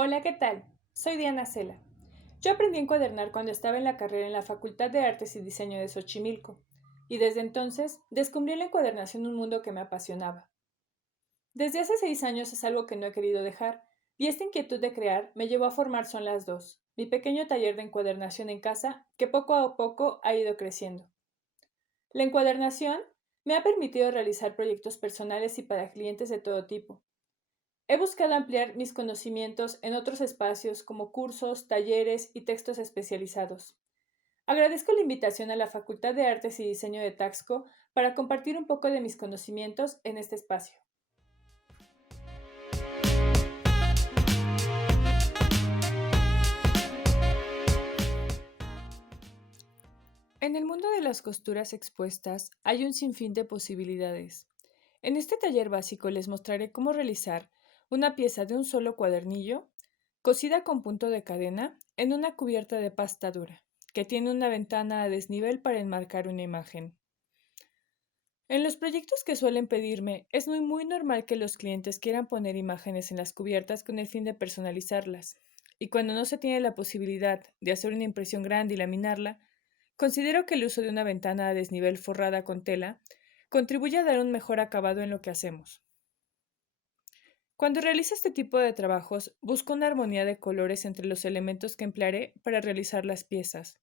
Hola, ¿qué tal? Soy Diana Cela. Yo aprendí a encuadernar cuando estaba en la carrera en la Facultad de Artes y Diseño de Xochimilco, y desde entonces descubrí en la encuadernación un mundo que me apasionaba. Desde hace 6 años es algo que no he querido dejar, y esta inquietud de crear me llevó a formar Son las Dos, mi pequeño taller de encuadernación en casa que poco a poco ha ido creciendo. La encuadernación me ha permitido realizar proyectos personales y para clientes de todo tipo. He buscado ampliar mis conocimientos en otros espacios como cursos, talleres y textos especializados. Agradezco la invitación a la Facultad de Artes y Diseño de Taxco para compartir un poco de mis conocimientos en este espacio. En el mundo de las costuras expuestas hay un sinfín de posibilidades. En este taller básico les mostraré cómo realizar una pieza de un solo cuadernillo, cosida con punto de cadena, en una cubierta de pasta dura, que tiene una ventana a desnivel para enmarcar una imagen. En los proyectos que suelen pedirme, es muy normal que los clientes quieran poner imágenes en las cubiertas con el fin de personalizarlas. Y cuando no se tiene la posibilidad de hacer una impresión grande y laminarla, considero que el uso de una ventana a desnivel forrada con tela contribuye a dar un mejor acabado en lo que hacemos. Cuando realizo este tipo de trabajos, busco una armonía de colores entre los elementos que emplearé para realizar las piezas.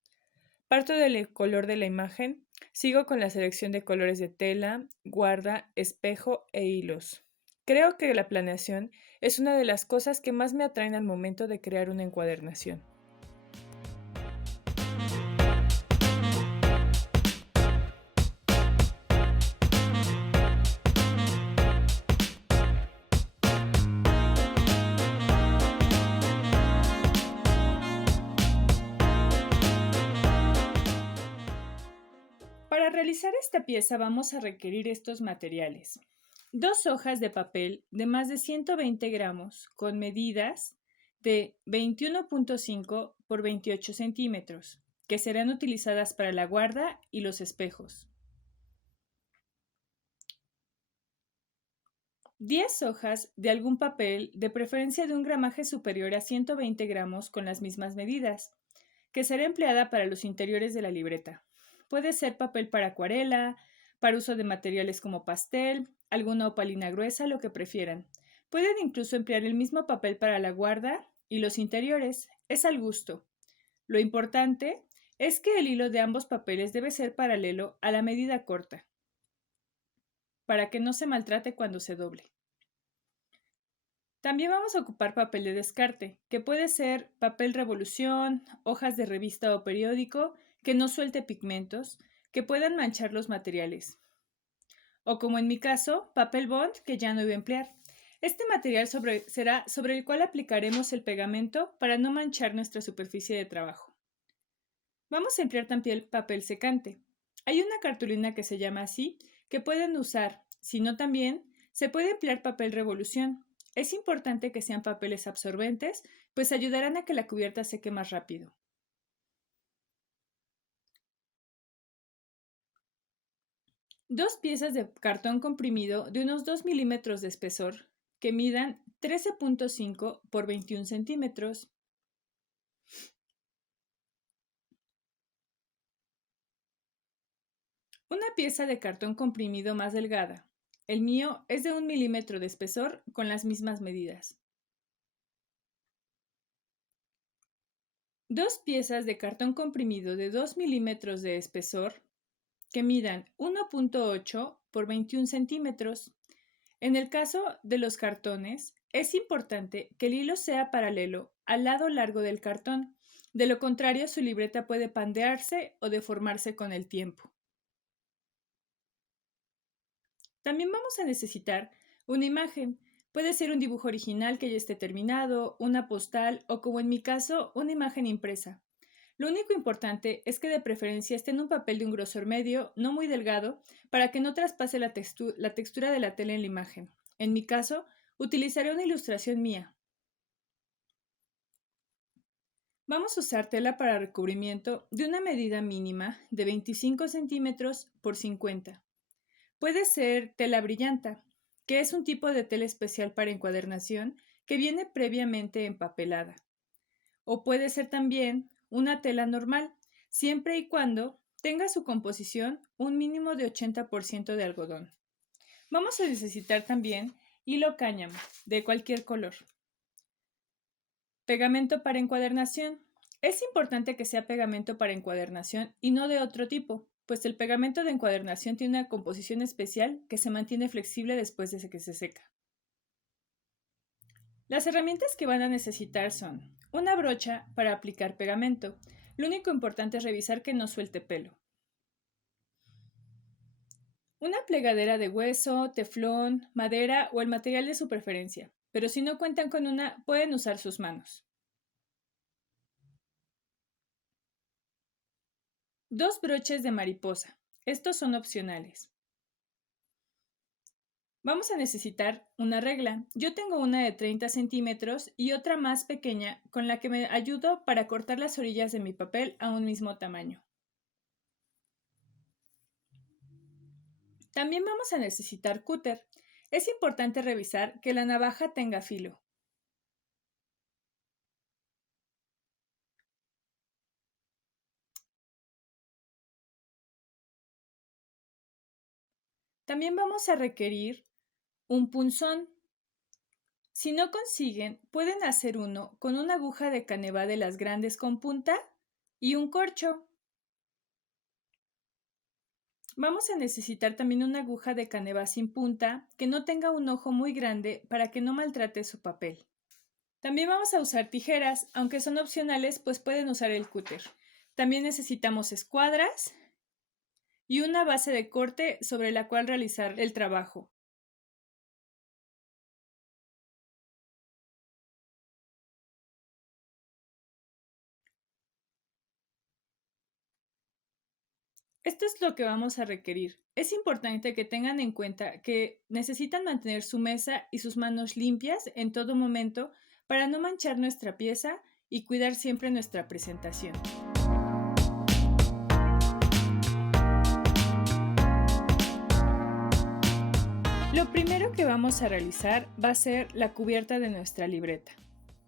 Parto del color de la imagen, sigo con la selección de colores de tela, guarda, espejo e hilos. Creo que la planeación es una de las cosas que más me atraen al momento de crear una encuadernación. Para realizar esta pieza vamos a requerir estos materiales. 2 hojas de papel de más de 120 gramos con medidas de 21.5 por 28 centímetros, que serán utilizadas para la guarda y los espejos. 10 hojas de algún papel, de preferencia de un gramaje superior a 120 gramos con las mismas medidas, que será empleada para los interiores de la libreta. Puede ser papel para acuarela, para uso de materiales como pastel, alguna opalina gruesa, lo que prefieran. Pueden incluso emplear el mismo papel para la guarda y los interiores, es al gusto. Lo importante es que el hilo de ambos papeles debe ser paralelo a la medida corta, para que no se maltrate cuando se doble. También vamos a ocupar papel de descarte, que puede ser papel revolución, hojas de revista o periódico, que no suelte pigmentos, que puedan manchar los materiales. O como en mi caso, papel bond, que ya no iba a emplear. Este material será sobre el cual aplicaremos el pegamento para no manchar nuestra superficie de trabajo. Vamos a emplear también papel secante. Hay una cartulina que se llama así, que pueden usar, si no también, se puede emplear papel revolución. Es importante que sean papeles absorbentes, pues ayudarán a que la cubierta seque más rápido. Dos piezas de cartón comprimido de unos 2 milímetros de espesor, que midan 13.5 por 21 centímetros. Una pieza de cartón comprimido más delgada. El mío es de 1 milímetro de espesor con las mismas medidas. Dos piezas de cartón comprimido de 2 milímetros de espesor que midan 1.8 por 21 centímetros. En el caso de los cartones, es importante que el hilo sea paralelo al lado largo del cartón. De lo contrario, su libreta puede pandearse o deformarse con el tiempo. También vamos a necesitar una imagen. Puede ser un dibujo original que ya esté terminado, una postal o, como en mi caso, una imagen impresa. Lo único importante es que de preferencia esté en un papel de un grosor medio, no muy delgado, para que no traspase la textura de la tela en la imagen. En mi caso, utilizaré una ilustración mía. Vamos a usar tela para recubrimiento de una medida mínima de 25 centímetros por 50. Puede ser tela brillanta, que es un tipo de tela especial para encuadernación que viene previamente empapelada. O puede ser también una tela normal, siempre y cuando tenga su composición un mínimo de 80% de algodón. Vamos a necesitar también hilo cáñamo, de cualquier color. Pegamento para encuadernación. Es importante que sea pegamento para encuadernación y no de otro tipo, pues el pegamento de encuadernación tiene una composición especial que se mantiene flexible después de que se seca. Las herramientas que van a necesitar son una brocha para aplicar pegamento. Lo único importante es revisar que no suelte pelo. Una plegadera de hueso, teflón, madera o el material de su preferencia, pero si no cuentan con una, pueden usar sus manos. 2 broches de mariposa. Estos son opcionales. Vamos a necesitar una regla. Yo tengo una de 30 centímetros y otra más pequeña con la que me ayudo para cortar las orillas de mi papel a un mismo tamaño. También vamos a necesitar cúter. Es importante revisar que la navaja tenga filo. También vamos a requerir un punzón. Si no consiguen, pueden hacer uno con una aguja de canevá de las grandes con punta y un corcho. Vamos a necesitar también una aguja de canevá sin punta que no tenga un ojo muy grande para que no maltrate su papel. También vamos a usar tijeras, aunque son opcionales, pues pueden usar el cúter. También necesitamos escuadras y una base de corte sobre la cual realizar el trabajo. Esto es lo que vamos a requerir. Es importante que tengan en cuenta que necesitan mantener su mesa y sus manos limpias en todo momento para no manchar nuestra pieza y cuidar siempre nuestra presentación. Lo primero que vamos a realizar va a ser la cubierta de nuestra libreta.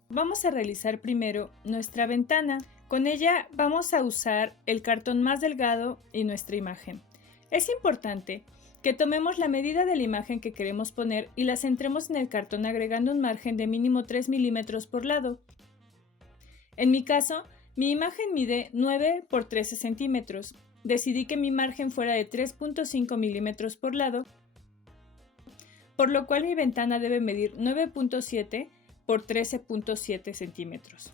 Vamos a realizar primero nuestra ventana. Con ella vamos a usar el cartón más delgado y nuestra imagen. Es importante que tomemos la medida de la imagen que queremos poner y la centremos en el cartón agregando un margen de mínimo 3 milímetros por lado. En mi caso, mi imagen mide 9 por 13 centímetros. Decidí que mi margen fuera de 3.5 milímetros por lado, por lo cual mi ventana debe medir 9.7 por 13.7 centímetros.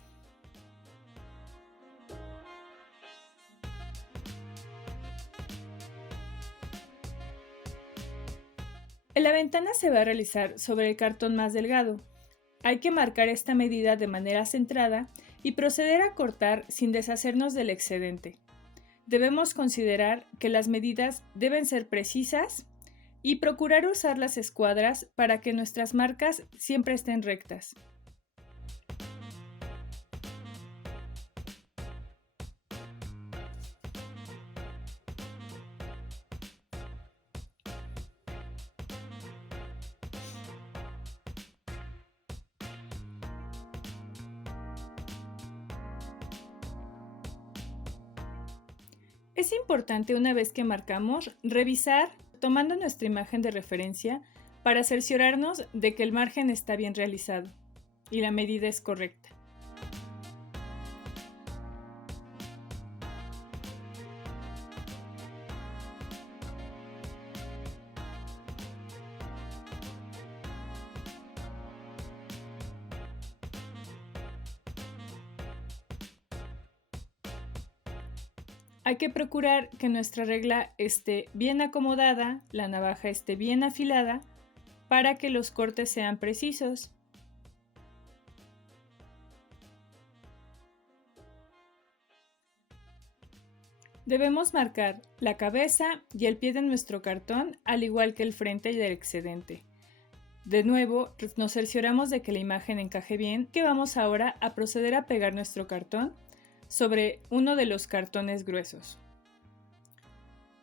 La ventana se va a realizar sobre el cartón más delgado. Hay que marcar esta medida de manera centrada y proceder a cortar sin deshacernos del excedente. Debemos considerar que las medidas deben ser precisas y procurar usar las escuadras para que nuestras marcas siempre estén rectas. Es importante, una vez que marcamos, revisar tomando nuestra imagen de referencia para cerciorarnos de que el margen está bien realizado y la medida es correcta. Hay que procurar que nuestra regla esté bien acomodada, la navaja esté bien afilada, para que los cortes sean precisos. Debemos marcar la cabeza y el pie de nuestro cartón, al igual que el frente y el excedente. De nuevo, nos cercioramos de que la imagen encaje bien, que vamos ahora a proceder a pegar nuestro cartón sobre uno de los cartones gruesos.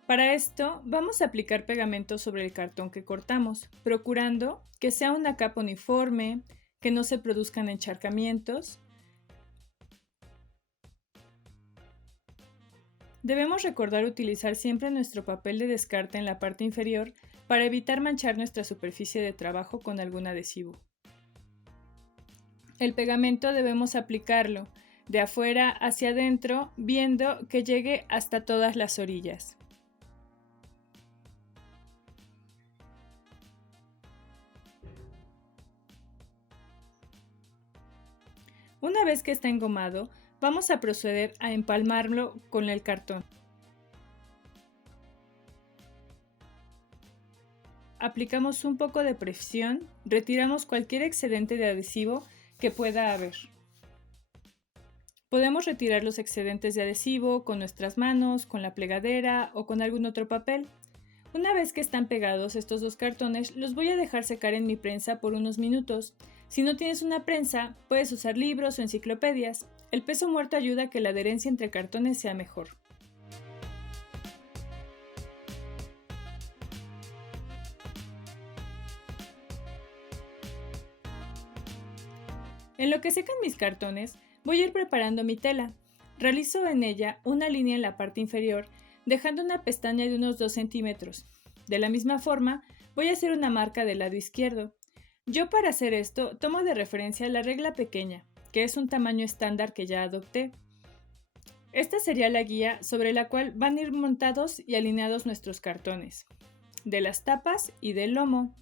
Para esto, vamos a aplicar pegamento sobre el cartón que cortamos, procurando que sea una capa uniforme, que no se produzcan encharcamientos. Debemos recordar utilizar siempre nuestro papel de descarte en la parte inferior para evitar manchar nuestra superficie de trabajo con algún adhesivo. El pegamento debemos aplicarlo de afuera hacia adentro, viendo que llegue hasta todas las orillas. Una vez que está engomado, vamos a proceder a empalmarlo con el cartón. Aplicamos un poco de presión, retiramos cualquier excedente de adhesivo que pueda haber. Podemos retirar los excedentes de adhesivo con nuestras manos, con la plegadera o con algún otro papel. Una vez que están pegados estos dos cartones, los voy a dejar secar en mi prensa por unos minutos. Si no tienes una prensa, puedes usar libros o enciclopedias. El peso muerto ayuda a que la adherencia entre cartones sea mejor. En lo que secan mis cartones, voy a ir preparando mi tela. Realizo en ella una línea en la parte inferior, dejando una pestaña de unos 2 centímetros. De la misma forma, voy a hacer una marca del lado izquierdo. Yo para hacer esto tomo de referencia la regla pequeña, que es un tamaño estándar que ya adopté. Esta sería la guía sobre la cual van a ir montados y alineados nuestros cartones, de las tapas y del lomo.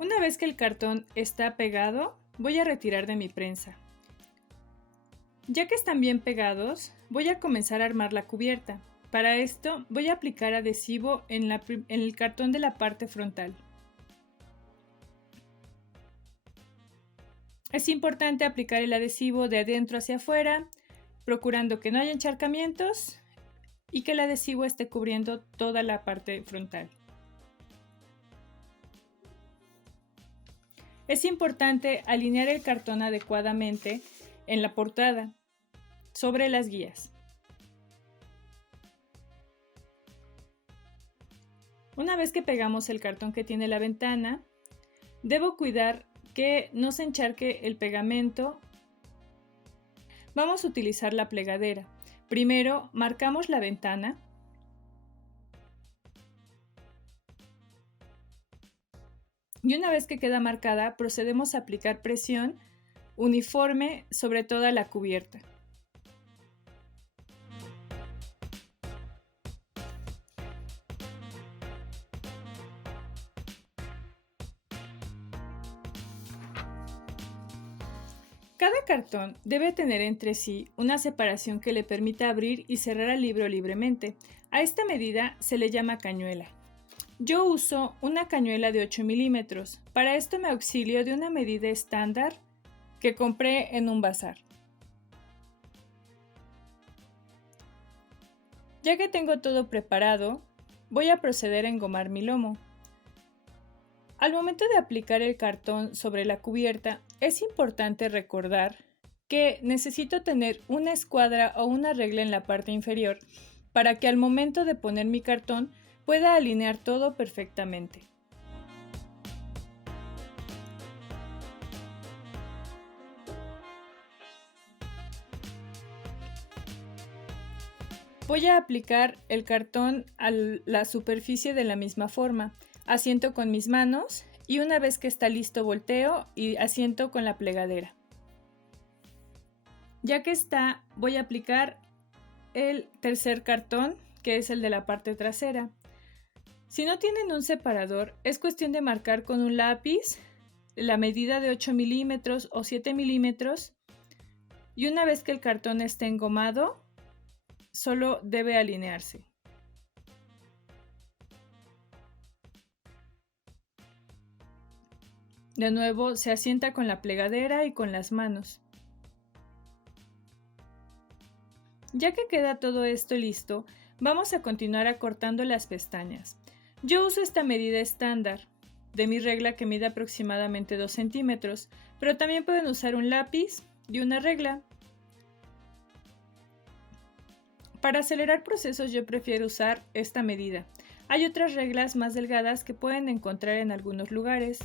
Una vez que el cartón está pegado, voy a retirar de mi prensa. Ya que están bien pegados, voy a comenzar a armar la cubierta. Para esto voy a aplicar adhesivo en el cartón de la parte frontal. Es importante aplicar el adhesivo de adentro hacia afuera, procurando que no haya encharcamientos y que el adhesivo esté cubriendo toda la parte frontal. Es importante alinear el cartón adecuadamente en la portada, sobre las guías. Una vez que pegamos el cartón que tiene la ventana, debo cuidar que no se encharque el pegamento. Vamos a utilizar la plegadera. Primero marcamos la ventana. Y una vez que queda marcada, procedemos a aplicar presión uniforme sobre toda la cubierta. Cada cartón debe tener entre sí una separación que le permita abrir y cerrar el libro libremente. A esta medida se le llama cañuela. Yo uso una cañuela de 8 milímetros. Para esto me auxilio de una medida estándar que compré en un bazar. Ya que tengo todo preparado, voy a proceder a engomar mi lomo. Al momento de aplicar el cartón sobre la cubierta, es importante recordar que necesito tener una escuadra o una regla en la parte inferior para que al momento de poner mi cartón pueda alinear todo perfectamente. Voy a aplicar el cartón a la superficie de la misma forma. Asiento con mis manos y una vez que está listo volteo y asiento con la plegadera. Ya que está, voy a aplicar el tercer cartón, que es el de la parte trasera. Si no tienen un separador, es cuestión de marcar con un lápiz la medida de 8 milímetros o 7 milímetros y una vez que el cartón esté engomado, solo debe alinearse. De nuevo, se asienta con la plegadera y con las manos. Ya que queda todo esto listo, vamos a continuar acortando las pestañas. Yo uso esta medida estándar. de mi regla que mide aproximadamente 2 centímetros, pero también pueden usar un lápiz y una regla. Para acelerar procesos yo prefiero usar esta medida. Hay otras reglas más delgadas que pueden encontrar en algunos lugares.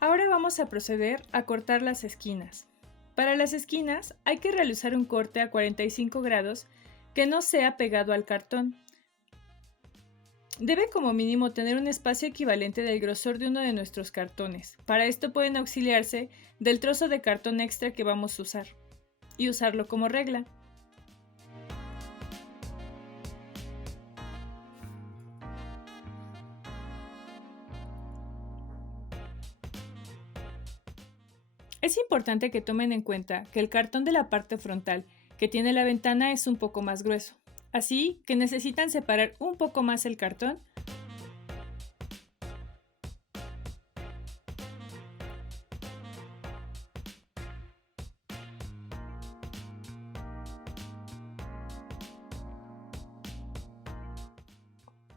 Ahora vamos a proceder a cortar las esquinas. Para las esquinas hay que realizar un corte a 45 grados que no sea pegado al cartón. Debe como mínimo tener un espacio equivalente del grosor de uno de nuestros cartones. Para esto pueden auxiliarse del trozo de cartón extra que vamos a usar y usarlo como regla. Es importante que tomen en cuenta que el cartón de la parte frontal que tiene la ventana es un poco más grueso, así que necesitan separar un poco más el cartón.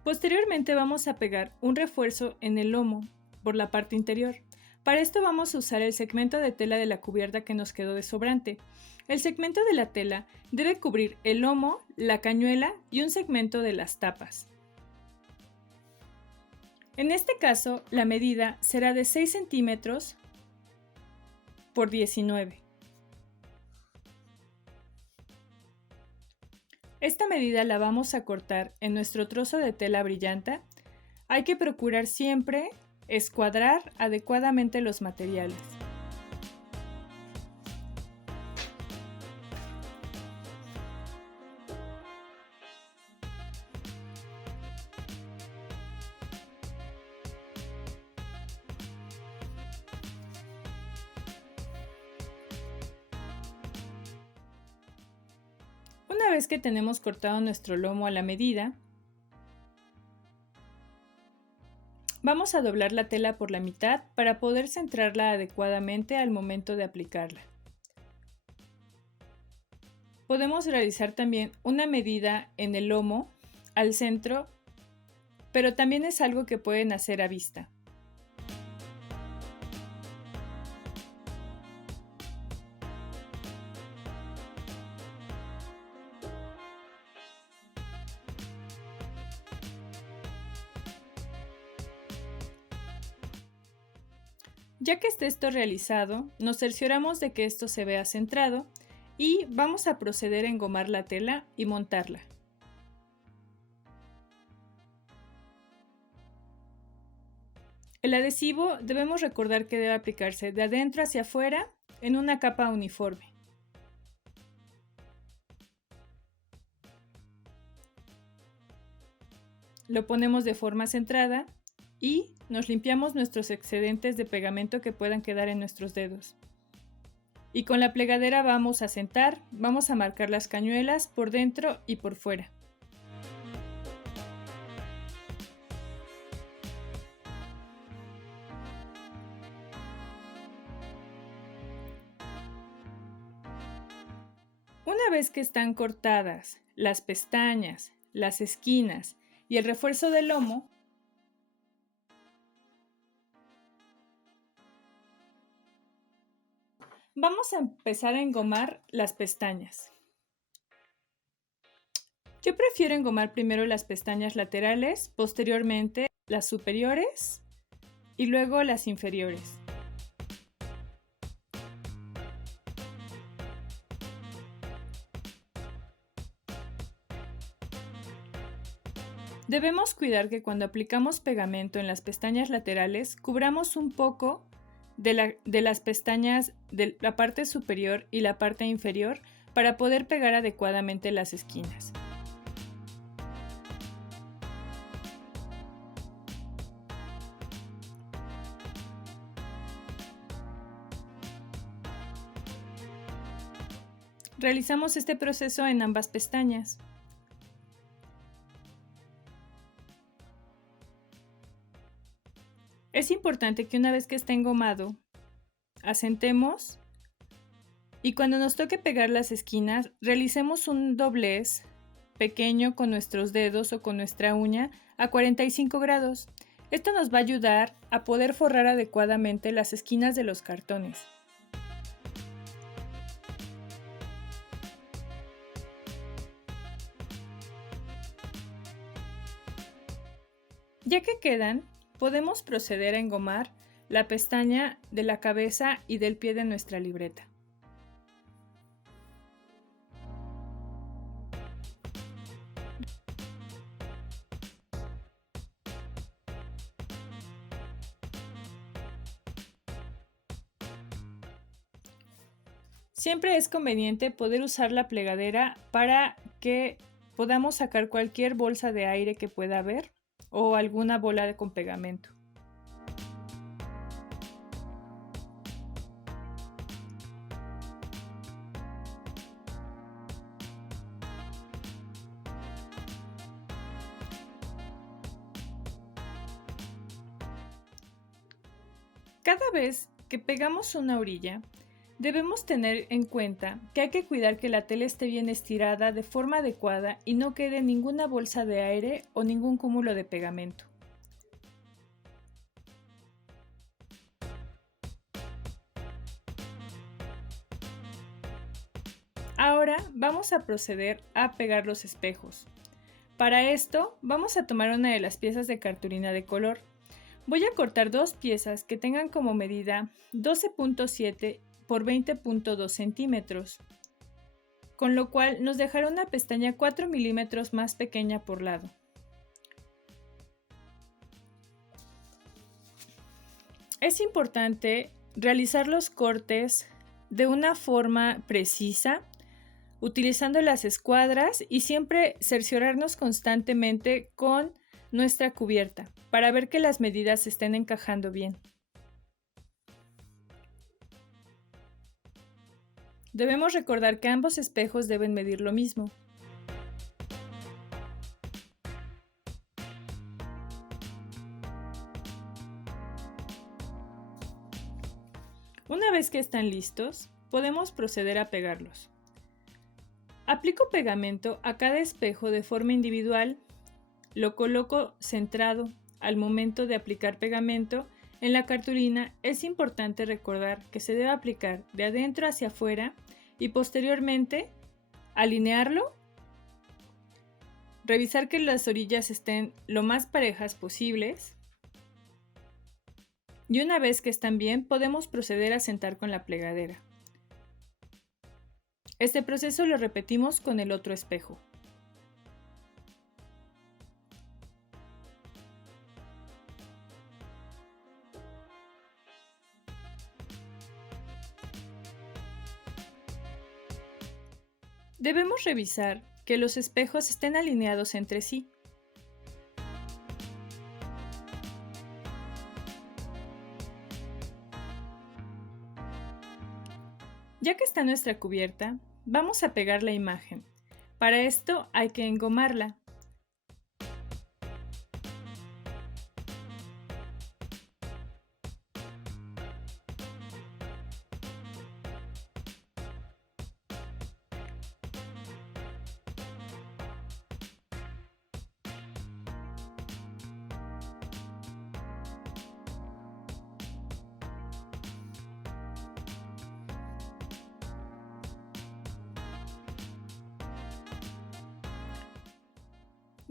Posteriormente vamos a pegar un refuerzo en el lomo por la parte interior. Para esto vamos a usar el segmento de tela de la cubierta que nos quedó de sobrante. El segmento de la tela debe cubrir el lomo, la cañuela y un segmento de las tapas. En este caso, la medida será de 6 centímetros por 19. Esta medida la vamos a cortar en nuestro trozo de tela brillanta. Hay que procurar siempre escuadrar adecuadamente los materiales. Una vez que tenemos cortado nuestro lomo a la medida, vamos a doblar la tela por la mitad para poder centrarla adecuadamente al momento de aplicarla. Podemos realizar también una medida en el lomo al centro, pero también es algo que pueden hacer a vista. Ya que esté esto realizado, nos cercioramos de que esto se vea centrado y vamos a proceder a engomar la tela y montarla. El adhesivo debemos recordar que debe aplicarse de adentro hacia afuera en una capa uniforme. Lo ponemos de forma centrada y nos limpiamos nuestros excedentes de pegamento que puedan quedar en nuestros dedos. Y con la plegadera vamos a sentar, vamos a marcar las cañuelas por dentro y por fuera. Una vez que están cortadas las pestañas, las esquinas y el refuerzo del lomo, vamos a empezar a engomar las pestañas. Yo prefiero engomar primero las pestañas laterales, posteriormente las superiores y luego las inferiores. Debemos cuidar que cuando aplicamos pegamento en las pestañas laterales, cubramos un poco de las pestañas de la parte superior y la parte inferior para poder pegar adecuadamente las esquinas. Realizamos este proceso en ambas pestañas. Es importante que una vez que esté engomado, asentemos Y cuando nos toque pegar las esquinas, realicemos un doblez pequeño con nuestros dedos o con nuestra uña a 45 grados. Esto nos va a ayudar a poder forrar adecuadamente las esquinas de los cartones. Ya que quedan, podemos proceder a engomar la pestaña de la cabeza y del pie de nuestra libreta. Siempre es conveniente poder usar la plegadera para que podamos sacar cualquier bolsa de aire que pueda haber o alguna bola con pegamento. Cada vez que pegamos una orilla, debemos tener en cuenta que hay que cuidar que la tela esté bien estirada de forma adecuada y no quede ninguna bolsa de aire o ningún cúmulo de pegamento. Ahora vamos a proceder a pegar los espejos. Para esto vamos a tomar una de las piezas de cartulina de color. Voy a cortar dos piezas que tengan como medida 12.7 por 20.2 centímetros, con lo cual nos dejará una pestaña 4 milímetros más pequeña por lado. Es importante realizar los cortes de una forma precisa, utilizando las escuadras y siempre cerciorarnos constantemente con nuestra cubierta para ver que las medidas estén encajando bien. Debemos recordar que ambos espejos deben medir lo mismo. Una vez que están listos, podemos proceder a pegarlos. Aplico pegamento a cada espejo de forma individual, lo coloco centrado. Al momento de aplicar pegamento en la cartulina es importante recordar que se debe aplicar de adentro hacia afuera y posteriormente alinearlo, revisar que las orillas estén lo más parejas posibles y una vez que están bien podemos proceder a sentar con la plegadera. Este proceso lo repetimos con el otro espejo. Debemos revisar que los espejos estén alineados entre sí. Ya que está nuestra cubierta, vamos a pegar la imagen. Para esto hay que engomarla.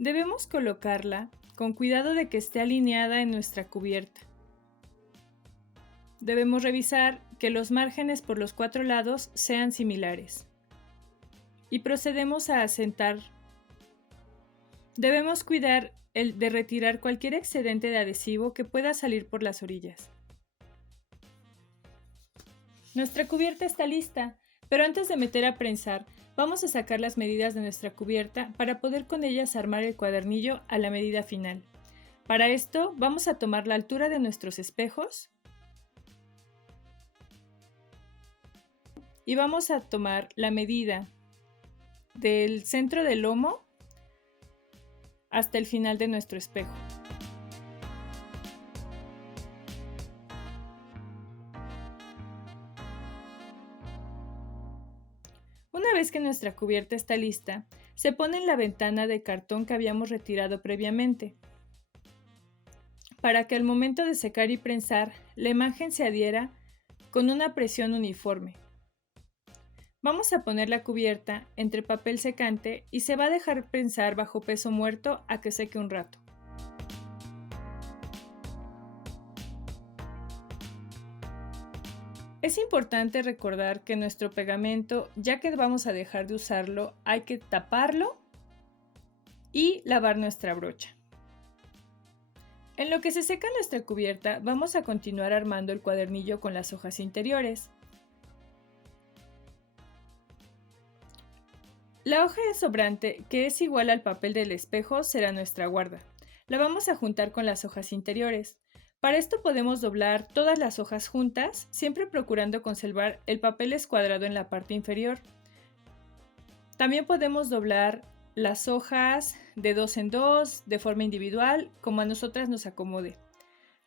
Debemos colocarla con cuidado de que esté alineada en nuestra cubierta. Debemos revisar que los márgenes por los 4 lados sean similares. Y procedemos a asentar. Debemos cuidar de retirar cualquier excedente de adhesivo que pueda salir por las orillas. Nuestra cubierta está lista, pero antes de meter a prensar, vamos a sacar las medidas de nuestra cubierta para poder con ellas armar el cuadernillo a la medida final. Para esto vamos a tomar la altura de nuestros espejos y vamos a tomar la medida del centro del lomo hasta el final de nuestro espejo. Una vez que nuestra cubierta está lista, se pone en la ventana de cartón que habíamos retirado previamente, para que al momento de secar y prensar, la imagen se adhiera con una presión uniforme. Vamos a poner la cubierta entre papel secante y se va a dejar prensar bajo peso muerto a que seque un rato. Es importante recordar que nuestro pegamento, ya que vamos a dejar de usarlo, hay que taparlo y lavar nuestra brocha. En lo que se seca nuestra cubierta, vamos a continuar armando el cuadernillo con las hojas interiores. La hoja sobrante, que es igual al papel del espejo, será nuestra guarda. La vamos a juntar con las hojas interiores. Para esto podemos doblar todas las hojas juntas, siempre procurando conservar el papel escuadrado en la parte inferior. También podemos doblar las hojas de 2 en 2, de forma individual, como a nosotras nos acomode.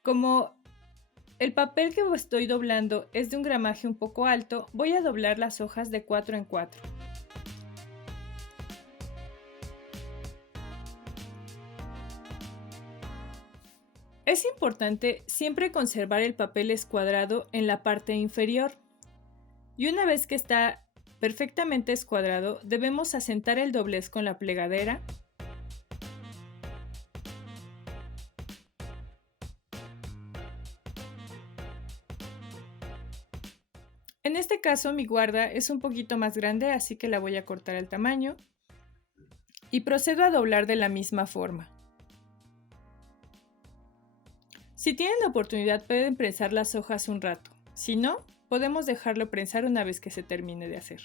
Como el papel que estoy doblando es de un gramaje un poco alto, voy a doblar las hojas de 4 en 4. Es importante siempre conservar el papel escuadrado en la parte inferior. Y una vez que está perfectamente escuadrado, debemos asentar el doblez con la plegadera. En este caso mi guarda es un poquito más grande, así que la voy a cortar al tamaño. Y procedo a doblar de la misma forma. Si tienen oportunidad pueden prensar las hojas un rato, si no, podemos dejarlo prensar una vez que se termine de hacer.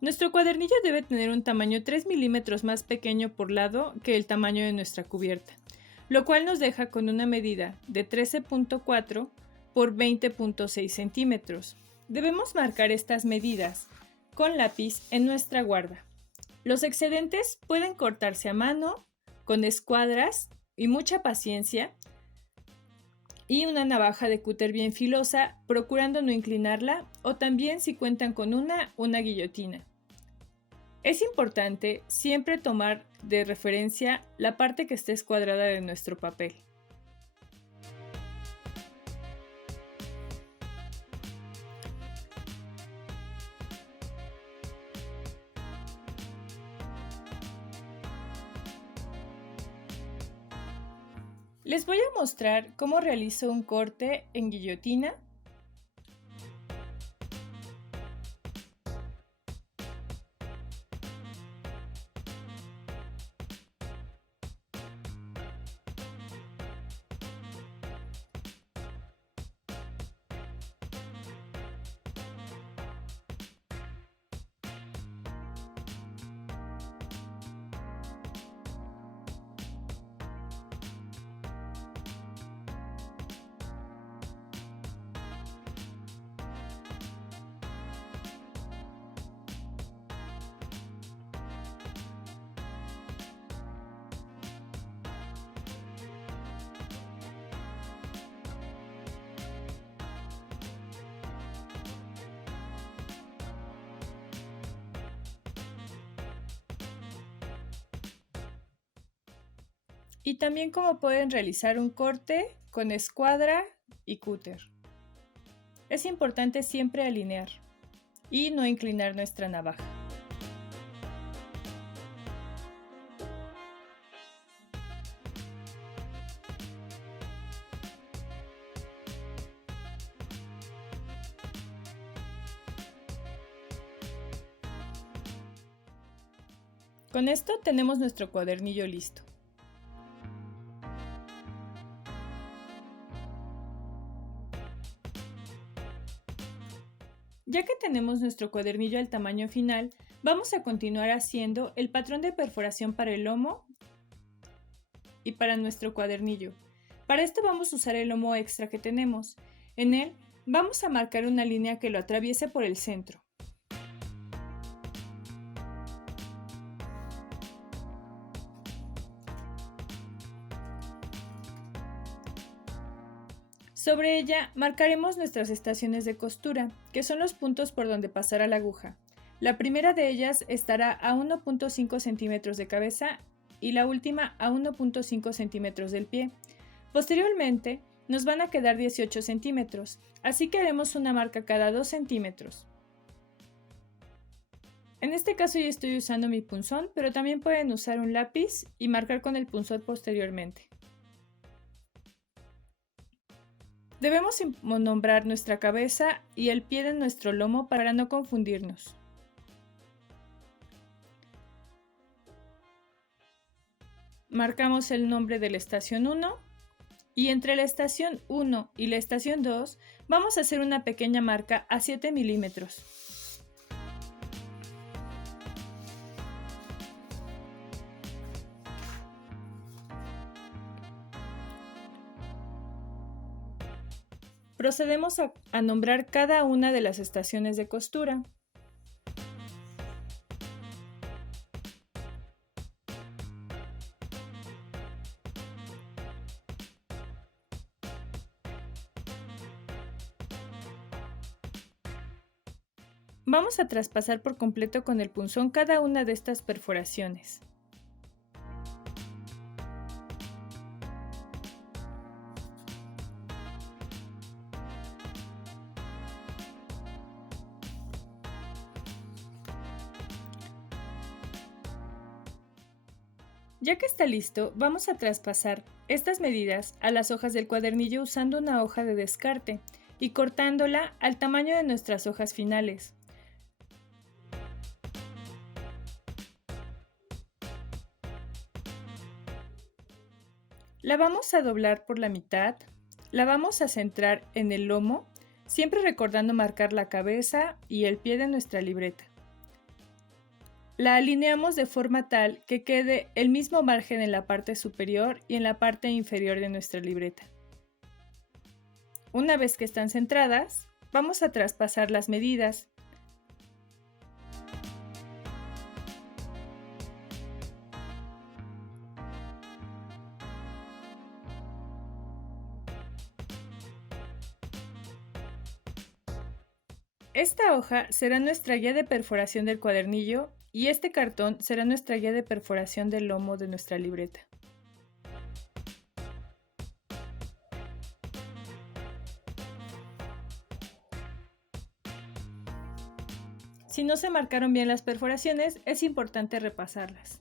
Nuestro cuadernillo debe tener un tamaño 3 milímetros más pequeño por lado que el tamaño de nuestra cubierta, lo cual nos deja con una medida de 13.4 por 20.6 centímetros. Debemos marcar estas medidas con lápiz en nuestra guarda. Los excedentes pueden cortarse a mano, con escuadras y mucha paciencia, y una navaja de cúter bien filosa, procurando no inclinarla, o también si cuentan con una guillotina. Es importante siempre tomar de referencia la parte que esté escuadrada de nuestro papel. Les voy a mostrar cómo realizo un corte en guillotina. Y también cómo pueden realizar un corte con escuadra y cúter. Es importante siempre alinear y no inclinar nuestra navaja. Con esto tenemos nuestro cuadernillo listo. Ya que tenemos nuestro cuadernillo al tamaño final, vamos a continuar haciendo el patrón de perforación para el lomo y para nuestro cuadernillo. Para esto vamos a usar el lomo extra que tenemos. En él vamos a marcar una línea que lo atraviese por el centro. Sobre ella marcaremos nuestras estaciones de costura, que son los puntos por donde pasará la aguja. La primera de ellas estará a 1.5 centímetros de cabeza y la última a 1.5 centímetros del pie. Posteriormente, nos van a quedar 18 centímetros, así que haremos una marca cada 2 centímetros. En este caso yo estoy usando mi punzón, pero también pueden usar un lápiz y marcar con el punzón posteriormente. Debemos nombrar nuestra cabeza y el pie de nuestro lomo para no confundirnos. Marcamos el nombre de la estación 1 y entre la estación 1 y la estación 2 vamos a hacer una pequeña marca a 7 milímetros. Procedemos a nombrar cada una de las estaciones de costura. Vamos a traspasar por completo con el punzón cada una de estas perforaciones. Ya que está listo, vamos a traspasar estas medidas a las hojas del cuadernillo usando una hoja de descarte y cortándola al tamaño de nuestras hojas finales. La vamos a doblar por la mitad, la vamos a centrar en el lomo, siempre recordando marcar la cabeza y el pie de nuestra libreta. La alineamos de forma tal que quede el mismo margen en la parte superior y en la parte inferior de nuestra libreta. Una vez que están centradas, vamos a traspasar las medidas. Esta hoja será nuestra guía de perforación del cuadernillo y este cartón será nuestra guía de perforación del lomo de nuestra libreta. Si no se marcaron bien las perforaciones, es importante repasarlas.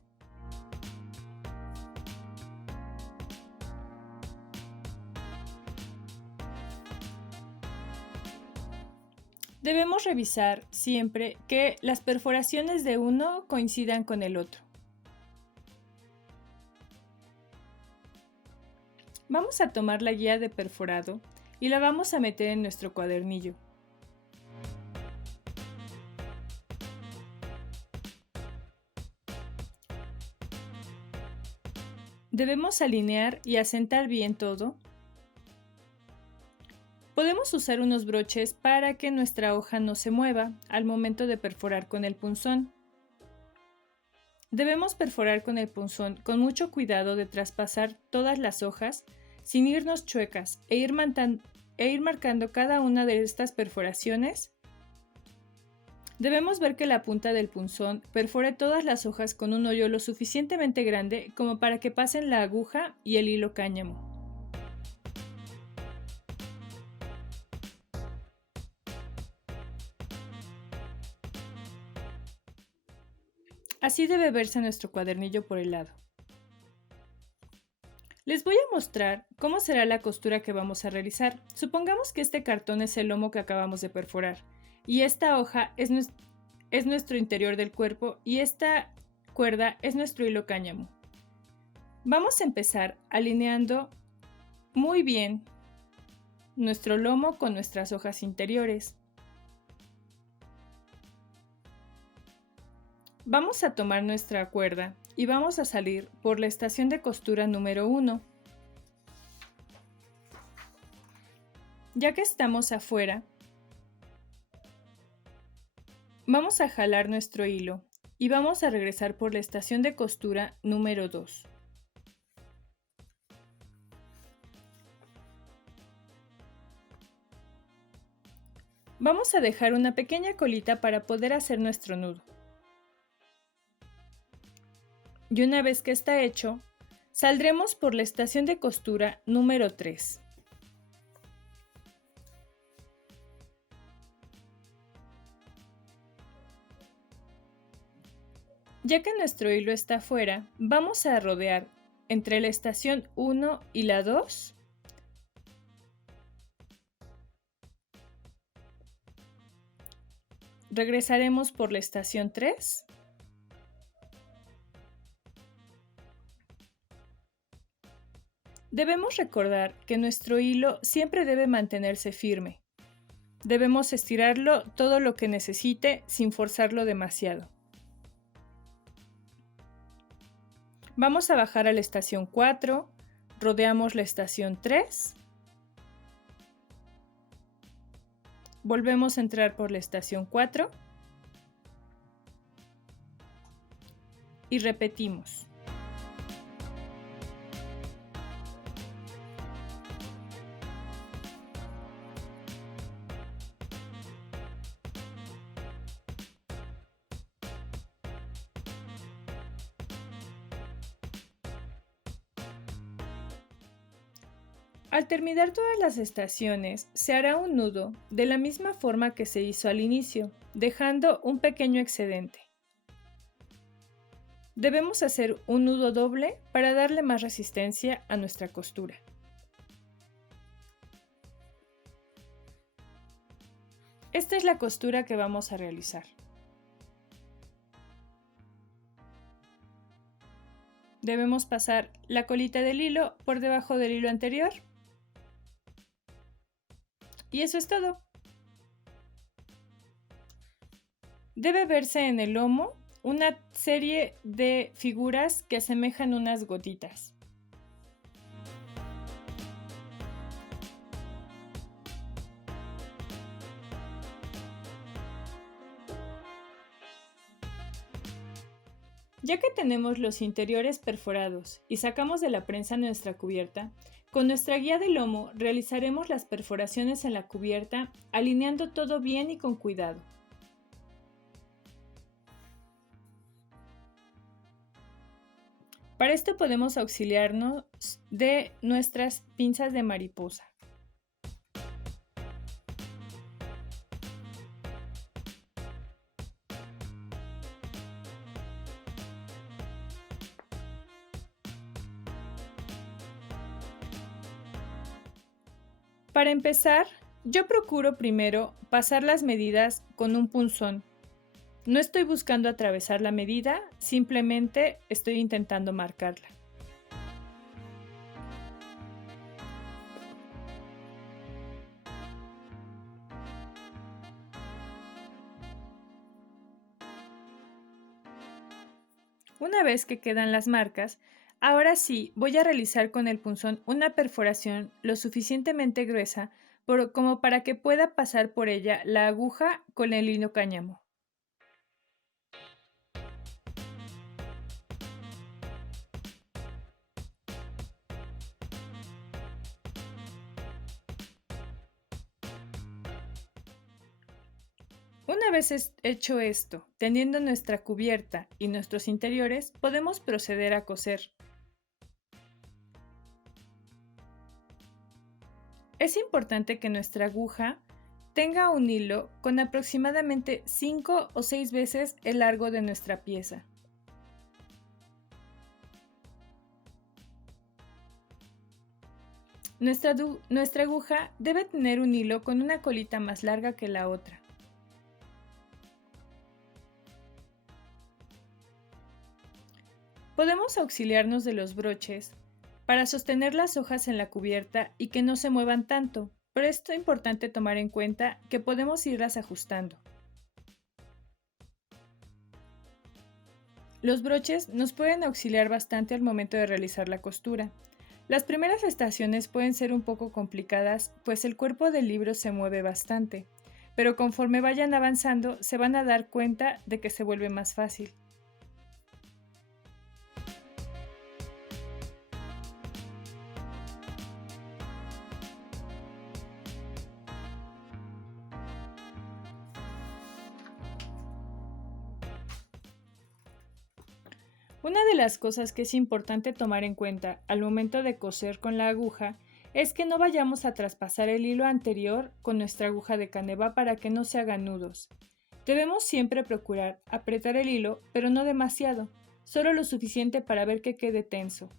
Debemos revisar siempre que las perforaciones de uno coincidan con el otro. Vamos a tomar la guía de perforado y la vamos a meter en nuestro cuadernillo. Debemos alinear y asentar bien todo. Podemos usar unos broches para que nuestra hoja no se mueva al momento de perforar con el punzón. Debemos perforar con el punzón con mucho cuidado de traspasar todas las hojas sin irnos chuecas e ir marcando cada una de estas perforaciones. Debemos ver que la punta del punzón perfore todas las hojas con un hoyo lo suficientemente grande como para que pasen la aguja y el hilo cáñamo. Así debe verse nuestro cuadernillo por el lado. Les voy a mostrar cómo será la costura que vamos a realizar. Supongamos que este cartón es el lomo que acabamos de perforar y esta hoja es nuestro interior del cuerpo y esta cuerda es nuestro hilo cáñamo. Vamos a empezar alineando muy bien nuestro lomo con nuestras hojas interiores. Vamos a tomar nuestra cuerda y vamos a salir por la estación de costura número 1. Ya que estamos afuera, vamos a jalar nuestro hilo y vamos a regresar por la estación de costura número 2. Vamos a dejar una pequeña colita para poder hacer nuestro nudo. Y una vez que está hecho, saldremos por la estación de costura número 3. Ya que nuestro hilo está afuera, vamos a rodear entre la estación 1 y la 2. Regresaremos por la estación 3. Debemos recordar que nuestro hilo siempre debe mantenerse firme. Debemos estirarlo todo lo que necesite sin forzarlo demasiado. Vamos a bajar a la estación 4, rodeamos la estación 3, volvemos a entrar por la estación 4 y repetimos. Al terminar todas las estaciones, se hará un nudo de la misma forma que se hizo al inicio, dejando un pequeño excedente. Debemos hacer un nudo doble para darle más resistencia a nuestra costura. Esta es la costura que vamos a realizar. Debemos pasar la colita del hilo por debajo del hilo anterior. Y eso es todo. Debe verse en el lomo una serie de figuras que asemejan unas gotitas. Ya que tenemos los interiores perforados y sacamos de la prensa nuestra cubierta, con nuestra guía de lomo realizaremos las perforaciones en la cubierta, alineando todo bien y con cuidado. Para esto podemos auxiliarnos de nuestras pinzas de mariposa. Para empezar, yo procuro primero pasar las medidas con un punzón. No estoy buscando atravesar la medida, simplemente estoy intentando marcarla. Una vez que quedan las marcas, ahora sí voy a realizar con el punzón una perforación lo suficientemente gruesa como para que pueda pasar por ella la aguja con el hilo cáñamo. Una vez hecho esto, tendiendo nuestra cubierta y nuestros interiores, podemos proceder a coser. Es importante que nuestra aguja tenga un hilo con aproximadamente 5 o 6 veces el largo de nuestra pieza. Nuestra aguja debe tener un hilo con una colita más larga que la otra. Podemos auxiliarnos de los broches para sostener las hojas en la cubierta y que no se muevan tanto, pero es importante tomar en cuenta que podemos irlas ajustando. Los broches nos pueden auxiliar bastante al momento de realizar la costura. Las primeras estaciones pueden ser un poco complicadas, pues el cuerpo del libro se mueve bastante, pero conforme vayan avanzando se van a dar cuenta de que se vuelve más fácil. Una de las cosas que es importante tomar en cuenta al momento de coser con la aguja es que no vayamos a traspasar el hilo anterior con nuestra aguja de caneva para que no se hagan nudos. Debemos siempre procurar apretar el hilo, pero no demasiado, solo lo suficiente para ver que quede tenso.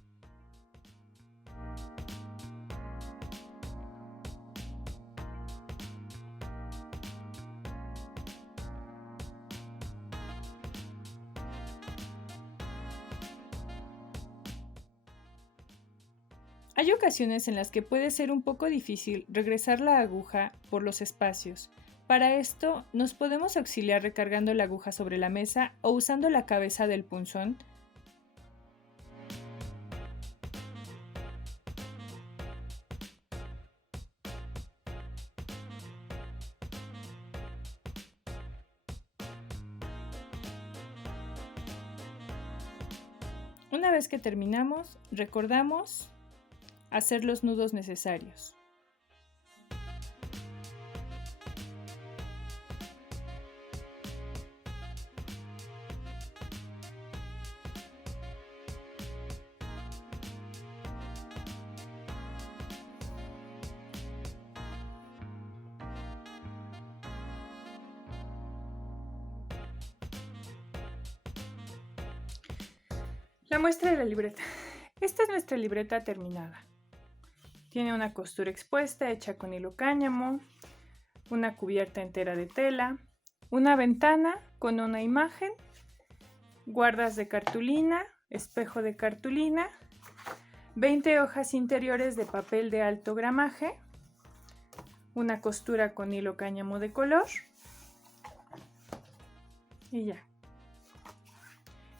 Hay ocasiones en las que puede ser un poco difícil regresar la aguja por los espacios. Para esto, nos podemos auxiliar recargando la aguja sobre la mesa o usando la cabeza del punzón. Una vez que terminamos, recordamos hacer los nudos necesarios. La muestra de la libreta. Esta es nuestra libreta terminada. Tiene una costura expuesta hecha con hilo cáñamo, una cubierta entera de tela, una ventana con una imagen, guardas de cartulina, espejo de cartulina, 20 hojas interiores de papel de alto gramaje, una costura con hilo cáñamo de color y ya.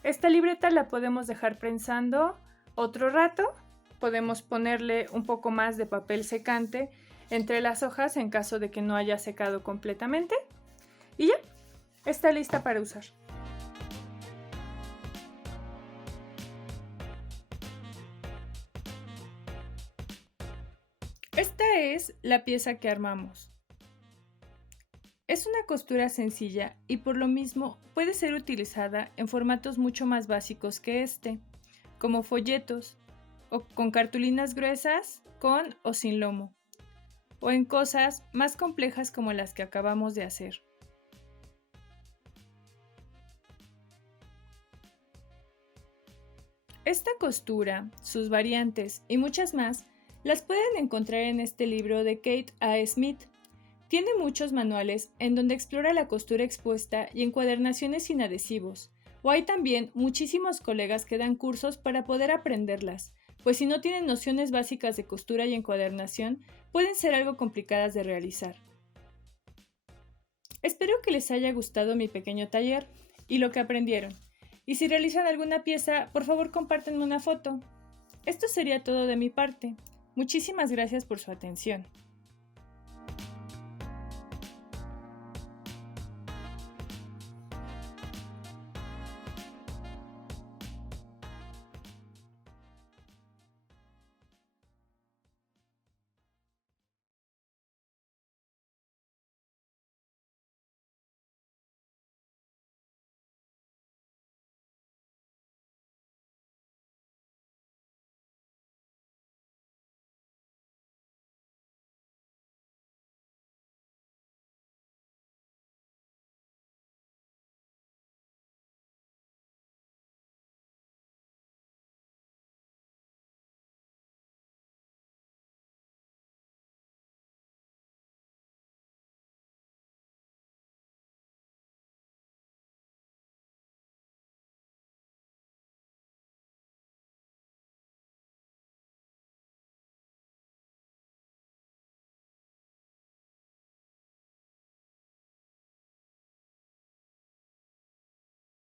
Esta libreta la podemos dejar prensando otro rato. Podemos ponerle un poco más de papel secante entre las hojas en caso de que no haya secado completamente. Y ya, está lista para usar. Esta es la pieza que armamos. Es una costura sencilla y por lo mismo puede ser utilizada en formatos mucho más básicos que este, como folletos, o con cartulinas gruesas, con o sin lomo, o en cosas más complejas como las que acabamos de hacer. Esta costura, sus variantes y muchas más las pueden encontrar en este libro de Kate A. Smith. Tiene muchos manuales en donde explora la costura expuesta y encuadernaciones sin adhesivos, o hay también muchísimos colegas que dan cursos para poder aprenderlas, pues si no tienen nociones básicas de costura y encuadernación, pueden ser algo complicadas de realizar. Espero que les haya gustado mi pequeño taller y lo que aprendieron. Y si realizan alguna pieza, por favor compártanme una foto. Esto sería todo de mi parte. Muchísimas gracias por su atención.